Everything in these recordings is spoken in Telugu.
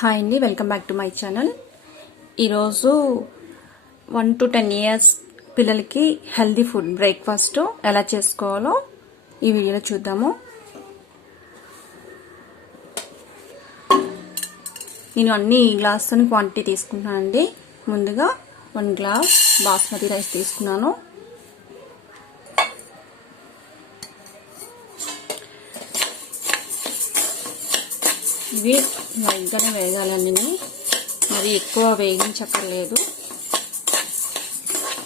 హాయ్ అండి, welcome back to my channel. ఈరోజు 1 to 10 years పిల్లలకి హెల్దీ ఫుడ్ బ్రేక్ఫాస్ట్ ఎలా చేసుకోవాలో ఈ వీడియోలో చూద్దాము. నేను అన్ని గ్లాసుతో క్వాంటిటీ తీసుకుంటున్నానండి. ముందుగా 1 గ్లాస్ బాస్మతి రైస్ తీసుకున్నాను. ఇవి లైట్గానే వేగాలండి, మరి ఎక్కువ వేగించక్కర్లేదు.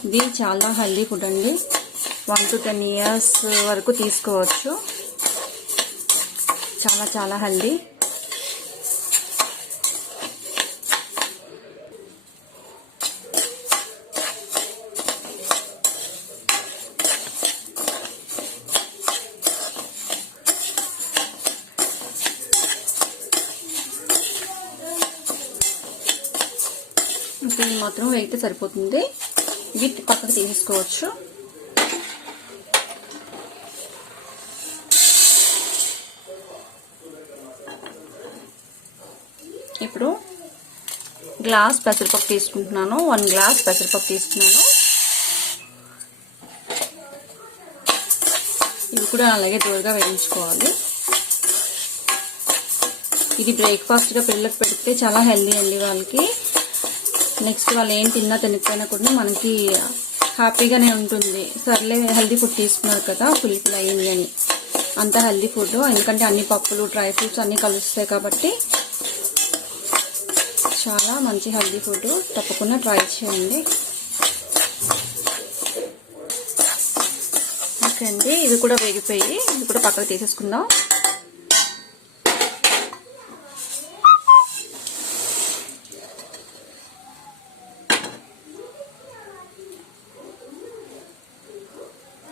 ఇది చాలా హెల్దీ ఫుడ్ అండి. 1 to 10 years వరకు తీసుకోవచ్చు. చాలా చాలా హెల్దీ. ఇది మాత్రం వేగితే సరిపోతుంది. ఇది పక్కకు తీసుకోవచ్చు. ఇప్పుడు గ్లాస్ పెసరపప్పు తీసుకుంటున్నాను. 1 గ్లాస్ పెసరపప్పు తీసుకున్నాను. ఇవి కూడా అలాగే దూరగా వేయించుకోవాలి. ఇది బ్రేక్ఫాస్ట్గా పిల్లలకు పెడితే చాలా హెల్దీ అండి. వాళ్ళకి నెక్స్ట్ వాళ్ళు ఏం తిన్నా తినకపోయినా కూడా మనకి హ్యాపీగానే ఉంటుంది. సర్లే హెల్దీ ఫుడ్ తీసుకున్నారు కదా, ఫుల్ఫిల్ అయ్యింది అని. అంత హెల్దీ ఫుడ్, ఎందుకంటే అన్ని పప్పులు డ్రై ఫ్రూట్స్ అన్నీ కలుస్తాయి కాబట్టి చాలా మంచి హెల్దీ ఫుడ్. తప్పకుండా ట్రై చేయండి. ఓకే అండి, ఇవి కూడా వేగిపోయి ఇవి కూడా పక్కకు తీసేసుకుందాం.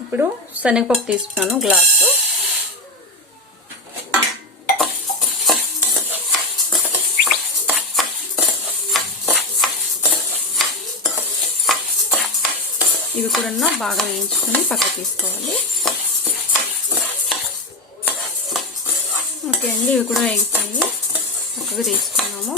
ఇప్పుడు శనగపప్పు తీసుకున్నాను గ్లాసు. ఇవి కూడా బాగా వేయించుకొని పక్కకు తీసుకోవాలి. ఓకే అండి, ఇవి కూడా వేగిపోయి పక్కకు తీసుకున్నాము.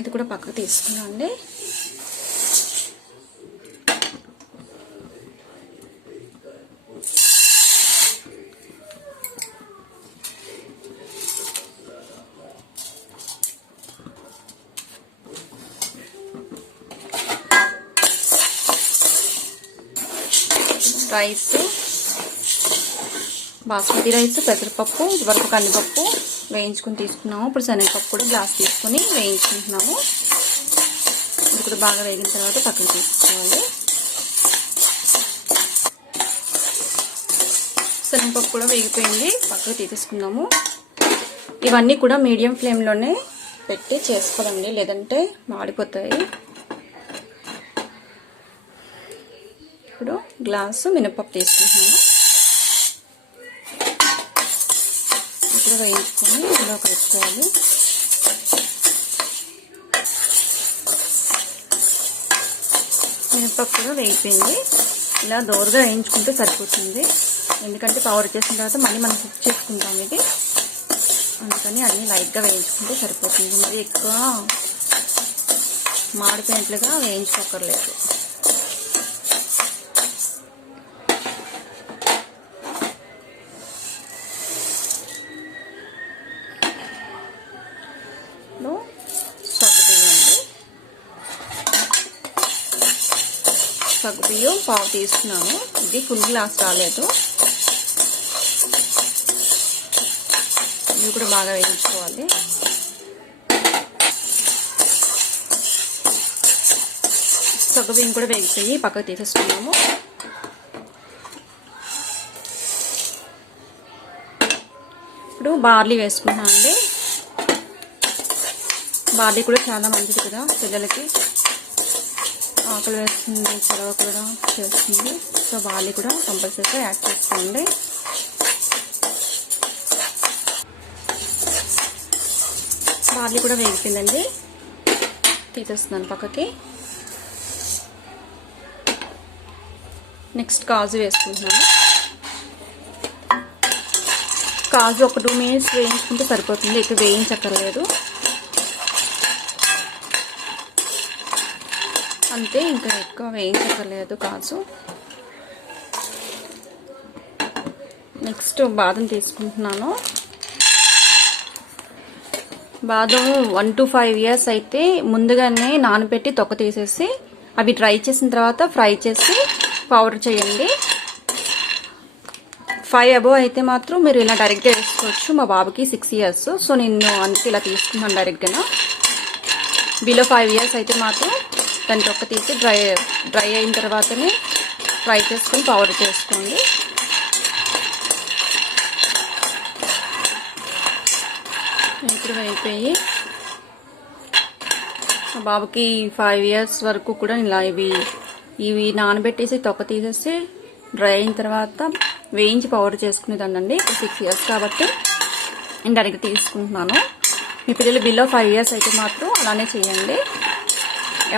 ఇది కూడా పక్కకు తీసుకున్నాండి. రైస్, బాస్మతి రైస్, పెసరపప్పు, ఇదివరకు కందిపప్పు వేయించుకుని తీసుకున్నాము. ఇప్పుడు శనగపప్పు కూడా గ్లాస్ తీసుకుని వేయించుకుంటున్నాము. ఇది కూడా బాగా వేగిన తర్వాత పక్కన తీసుకోవాలి. శనగపప్పు కూడా వేగిపోయింది, పక్కకు తీసేసుకుందాము. ఇవన్నీ కూడా మీడియం ఫ్లేమ్లోనే పెట్టి చేసుకోవాలండి, లేదంటే మాడిపోతాయి. ఇప్పుడు గ్లాసు మినపప్పు తీసుకుంటున్నాను. ఇప్పుడు వేయించుకొని ఇందులో కలుపుకోవాలి. మినపప్పు కూడా వేగిపోయింది. ఇలా దోరగా వేయించుకుంటే సరిపోతుంది, ఎందుకంటే పవర్ చేసిన తర్వాత మళ్ళీ మనం కుక్ చేసుకుంటాం ఇది. అందుకని అన్నీ లైట్గా వేయించుకుంటే సరిపోతుంది. మరి ఎక్కువ మాడిపోయినట్లుగా వేయించుకోకర్లేదు. సగ్గుబియ్యం పావు తీసుకున్నాను. ఇది ఫుల్ గ్లాస్ రాలేదు. ఇవి కూడా బాగా వేయించుకోవాలి. సగ్గుబియ్యం కూడా వేగిపోయి పక్కకు తీసేసుకున్నాము. ఇప్పుడు బార్లీ వేసుకున్నాను అండి. బార్లీ కూడా చాలా మంచిది కదా పిల్లలకి, ఆకలి వేస్తుంది, చొరవ కూడా చేస్తుంది. సో బార్లీ కూడా కంపల్సరీగా యాడ్ చేసుకోండి. బార్లీ కూడా వేగిపోయిందండి. తీసేస్తున్నాను పక్కకి. నెక్స్ట్ కాజు వేసుకుంటున్నాను. కాజు ఒక 2 మినిట్స్ వేయించుకుంటే సరిపోతుంది, ఎక్కువ వేయించక్కర్లేదు. అంతే, ఇంకా ఎక్కువ వేయించక్కర్లేదు కాజు. నెక్స్ట్ బాదం తీసుకుంటున్నాను. బాదం 1 to 5 years అయితే ముందుగానే నానబెట్టి తొక్క తీసేసి అవి డ్రై చేసిన తర్వాత ఫ్రై చేసి పౌడర్ చేయండి. 5 above అయితే మాత్రం మీరు ఇలా డైరెక్ట్గా వేసుకోవచ్చు. మా బాబుకి 6 years, సో నేను అంతే ఇలా తీసుకున్నాను డైరెక్ట్గా. బిలో 5 years అయితే మాత్రం దాని తొక్క తీసి డ్రై అయిన తర్వాతనే ఫ్రై చేసుకొని పౌడర్ చేసుకోండి. ఇప్పుడు అయిపోయి మా బాబుకి 5 years వరకు కూడా ఇలా ఇవి నానబెట్టేసి తొక్క తీసేసి డ్రై అయిన తర్వాత వేయించి పౌడర్ చేసుకునేదానండి. 6 years కాబట్టి నేను డైరెక్ట్ తీసుకుంటున్నాను. మీ పిల్లలు బిలో 5 years అయితే మాత్రం అలానే చేయండి.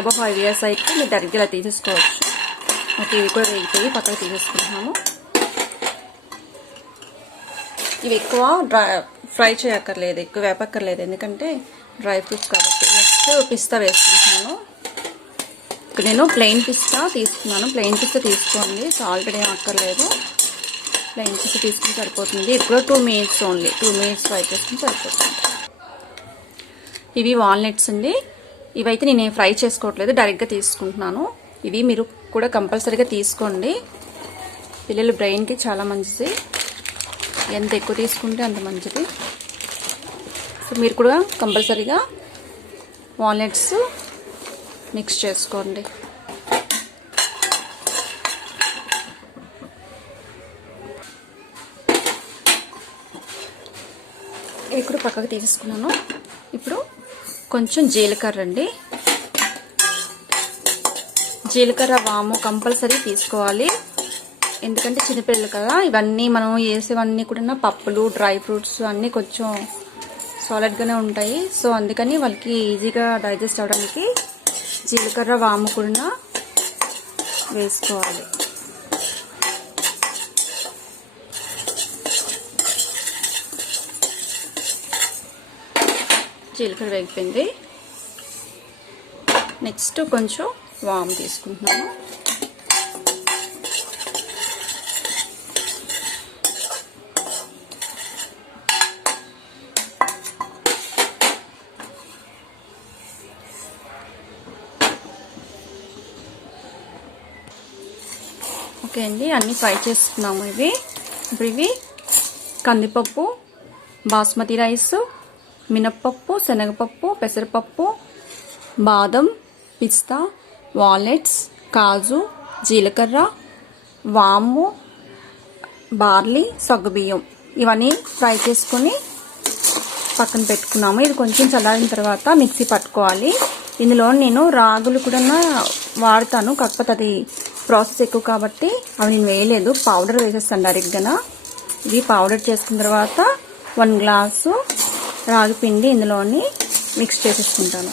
అబవ్ 5 years అయితే మీరు డైరెక్ట్ ఇలా తీసేసుకోవచ్చు. ఓకే, ఇవి కూడా వేగిపోయి పక్కన తీసేసుకుంటున్నాము. ఇవి ఎక్కువ ఫ్రై చేయక్కర్లేదు, ఎక్కువ వేపక్కర్లేదు, ఎందుకంటే డ్రై ఫ్రూట్స్ కాబట్టి. నెక్స్ట్ పిస్తా వేసుకుంటున్నాను. ఇక్కడ నేను ప్లెయిన్ పిస్తా తీసుకున్నాను. ప్లెయిన్ పిస్తా తీసుకోండి, సాల్ట్ ఏం అక్కర్లేదు. ప్లెయిన్ పిస్తా తీసుకుని సరిపోతుంది. ఇది కూడా 2 minutes ఓన్లీ, 2 minutes ఫ్రై చేసుకుని సరిపోతుంది. ఇవి వాల్నట్స్ అండి. ఇవైతే నేను ఫ్రై చేసుకోవట్లేదు, డైరెక్ట్గా తీసుకుంటున్నాను. ఇవి మీరు కూడా కంపల్సరీగా తీసుకోండి, పిల్లల బ్రెయిన్కి చాలా మంచిది. ఎంత ఎక్కువ తీసుకుంటే అంత మంచిది. సో మీరు కూడా కంపల్సరీగా వాల్నట్స్ మిక్స్ చేసుకోండి. ఇవి కూడా పక్కకు తీసేసుకున్నాను. ఇప్పుడు కొంచెం జీలకర్ర అండి. జీలకర్ర వాము కంపల్సరీ తీసుకోవాలి, ఎందుకంటే చిన్నపిల్లలు కదా. ఇవన్నీ మనం వేసేవన్నీ కూడా పప్పులు, డ్రై ఫ్రూట్స్ అన్నీ కొంచెం సాలిడ్గానే ఉంటాయి. సో అందుకని వాళ్ళకి ఈజీగా డైజెస్ట్ అవ్వడానికి జీలకర్ర వాము కూడా వేసుకోవాలి. జీలకర్ర వేగిపోయింది. నెక్స్ట్ కొంచెం వాము తీసుకుంటున్నాను. ఓకే అండి, అన్నీ ఫ్రై చేసుకున్నాము. ఇప్పుడు ఇవి కందిపప్పు, బాస్మతి రైస్, మినప్పప్పు, శనగపప్పు, పెసరపప్పు, బాదం, పిస్తా, వాల్నట్స్, కాజు, జీలకర్ర, వాము, బార్లీ, సగ్గుబియ్యం ఇవన్నీ ఫ్రై చేసుకొని పక్కన పెట్టుకున్నాము. ఇది కొంచెం చల్లారిన తర్వాత మిక్సీ పట్టుకోవాలి. ఇందులో నేను రాగులు కూడా వాడతాను, కాకపోతే అది ప్రాసెస్ ఎక్కువ కాబట్టి అవి నేను వేయలేదు, పౌడర్ వేసేస్తాను డైరెక్ట్గా. ఇది పౌడర్ చేసుకున్న తర్వాత 1 గ్లాసు రాగి పిండి ఇందులోని మిక్స్ చేసేసుకుంటాను.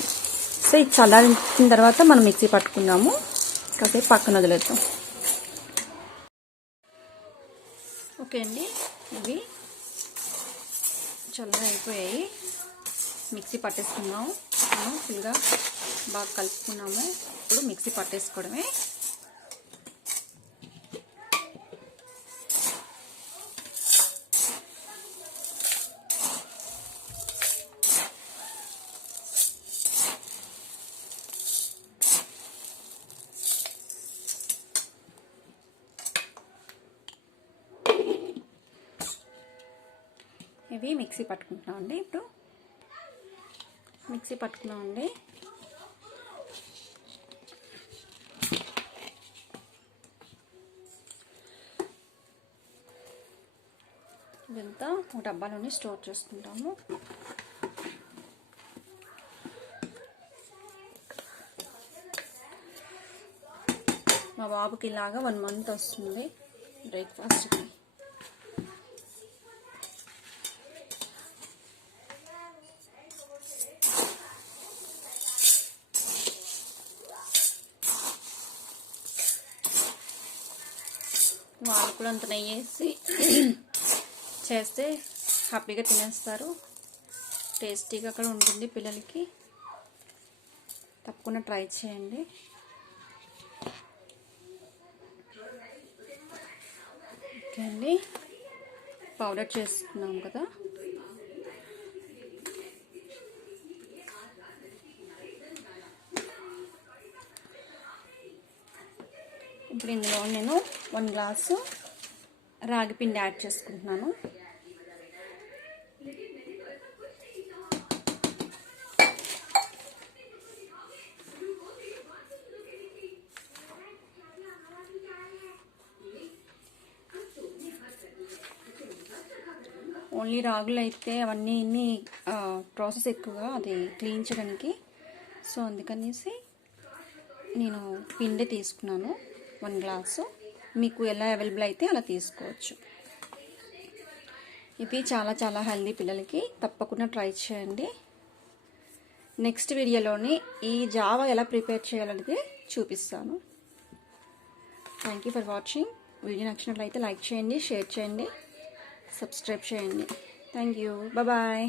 సో ఇది చల్లారిన తర్వాత మనం మిక్సీ పట్టుకుందాము, కాసేపు పక్కన వదిలేద్దాం. ఓకే అండి, ఇవి చల్లగా అయిపోయాయి. మిక్సీ పట్టేసుకున్నాము, ఫుల్గా బాగా కలుపుకున్నాము. ఇప్పుడు మిక్సీ పట్టేసుకోవడమే. ఇవి మిక్సీ పట్టుకుంటున్నామండి. ఇప్పుడు మిక్సీ పట్టుకున్నామండి. ఇదంతా ఒక డబ్బాలోని స్టోర్ చేసుకుంటాము. మా బాబుకి ఇలాగా 1 month వస్తుంది బ్రేక్ఫాస్ట్కి. వాళ్ళు కూడా అంత నెయ్యి వేసి చేస్తే హ్యాపీగా తినేస్తారు. టేస్టీగా కూడా ఉంటుంది పిల్లలకి. తప్పకుండా ట్రై చేయండి. ఓకే అండి, పౌడర్ చేసుకున్నాం కదా. ఇప్పుడు ఇందులో నేను 1 గ్లాసు రాగి పిండి యాడ్ చేసుకుంటున్నాను. ఓన్లీ రాగులు అయితే అవన్నీ ప్రాసెస్ ఎక్కువగా అది క్లీన్ చేయడానికి. సో అందుకనేసి నేను పిండి తీసుకున్నాను 1 గ్లాసు. మీకు ఎలా అవైలబుల్ అయితే అలా తీసుకోవచ్చు. ఇది చాలా చాలా హెల్దీ పిల్లలకి. తప్పకుండా ట్రై చేయండి. నెక్స్ట్ వీడియోలోని ఈ జావా ఎలా ప్రిపేర్ చేయాలనేది చూపిస్తాను. Thank you for watching. Video నచ్చినట్లయితే లైక్ చేయండి, షేర్ చేయండి, సబ్స్క్రైబ్ చేయండి. Thank you. బాయ్.